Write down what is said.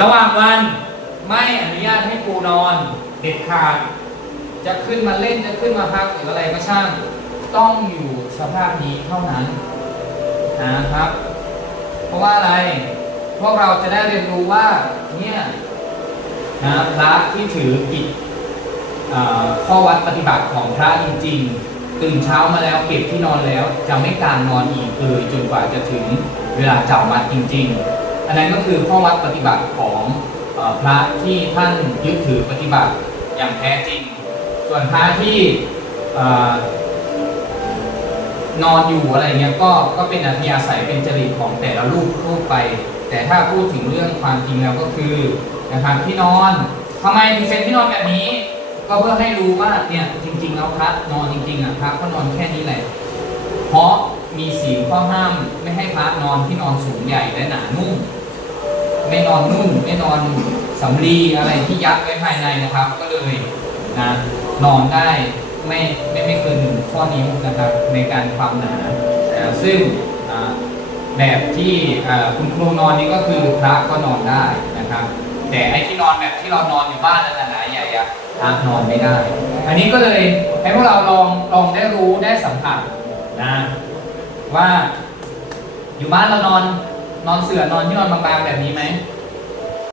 ระหว่างวันไม่อนุญาตให้ปูนอนเด็ดขาด จะขึ้นมาเล่นจะขึ้นมาพักหรืออะไรก็ช่าง ต้องอยู่สภาพนี้เท่านั้นนะครับ เพราะว่าอะไร พวกเราจะได้เรียนรู้ว่าเนี่ยนะพระที่ถือกิจข้อวัดปฏิบัติของพระจริง ๆ ตื่นเช้ามาแล้วเก็บที่นอนแล้ว จะไม่กางนอนอีกเลยจนกว่าจะถึงเวลาจับวัดจริง ๆ อันนั้นก็คือข้อวัดปฏิบัติของอพระที่ท่านยึดถือปฏิบัติอย่างแท้จริง ส่วนพระที่อนอนอยู่อะไรเงี้ยก็ก็เป็นอัธยาศัยเป็นจริตของแต่ละรูปรูปไป แต่ถ้าพูดถึงเรื่องความจริงแล้วก็คือนะครับที่นอนทำไมถึงเป็นที่นอนแบบนี้ ก็เพื่อให้รู้ว่าเนี่ยจริง ๆ แล้วพระนอนจริงๆอะพระก็นอนแค่นี้แหละเพราะมีศีลข้อห้ามไม่ให้พระนอนที่นอนสูงใหญ่และหนานุ่ม ไม่นอนนุ่มไม่นอนสำลีอะไรที่ยัดไว้ภายในนะครับ ก็เลยนะนอนได้ไม่ไม่ไม่เกินหนึ่งข้อนิ้วนะครับ ในการความหนาอ่ซึ่งแบบที่คุณครูนอนนี้ก็คือพระก็นอนได้นะครับ แต่ไอ้ที่นอนแบบที่เรานอนอยู่บ้านนั่นน่ะนะใหญ่อะพระนอนไม่ได้ อันนี้ก็เลยให้พวกเราลองลองได้รู้ได้สัมผัสนะว่าอยู่บ้านเรานอน นอนเสือนอนที่นอนบางๆแบบนี้ไหม